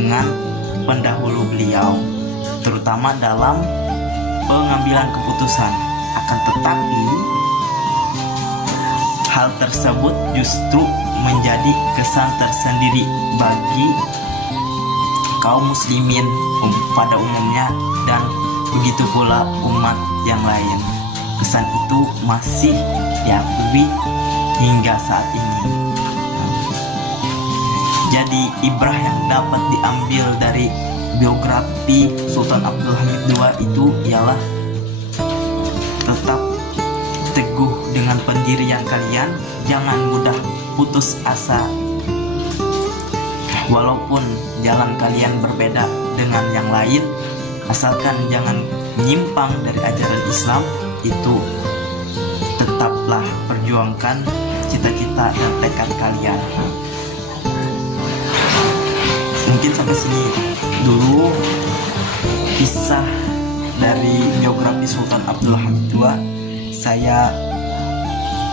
dengan pendahulu beliau, terutama dalam pengambilan keputusan. Akan tetapi hal tersebut justru menjadi kesan tersendiri bagi kaum muslimin pada umumnya, dan begitu pula umat yang lain. Kesan itu masih diakui hingga saat ini. Jadi ibrah yang dapat diambil dari biografi Sultan Abdul Hamid II itu ialah tetap teguh dengan pendirian kalian, jangan mudah putus asa. Walaupun jalan kalian berbeda dengan yang lain, asalkan jangan menyimpang dari ajaran Islam, itu tetaplah perjuangkan cita-cita dan tekad kalian. Mungkin sampai sini dulu kisah dari biografi Sultan Abdul Hamid II. Saya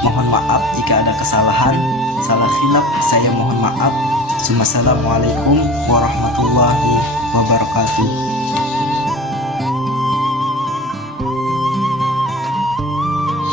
mohon maaf jika ada kesalahan, salah khilaf saya mohon maaf. Assalamualaikum warahmatullahi wabarakatuh.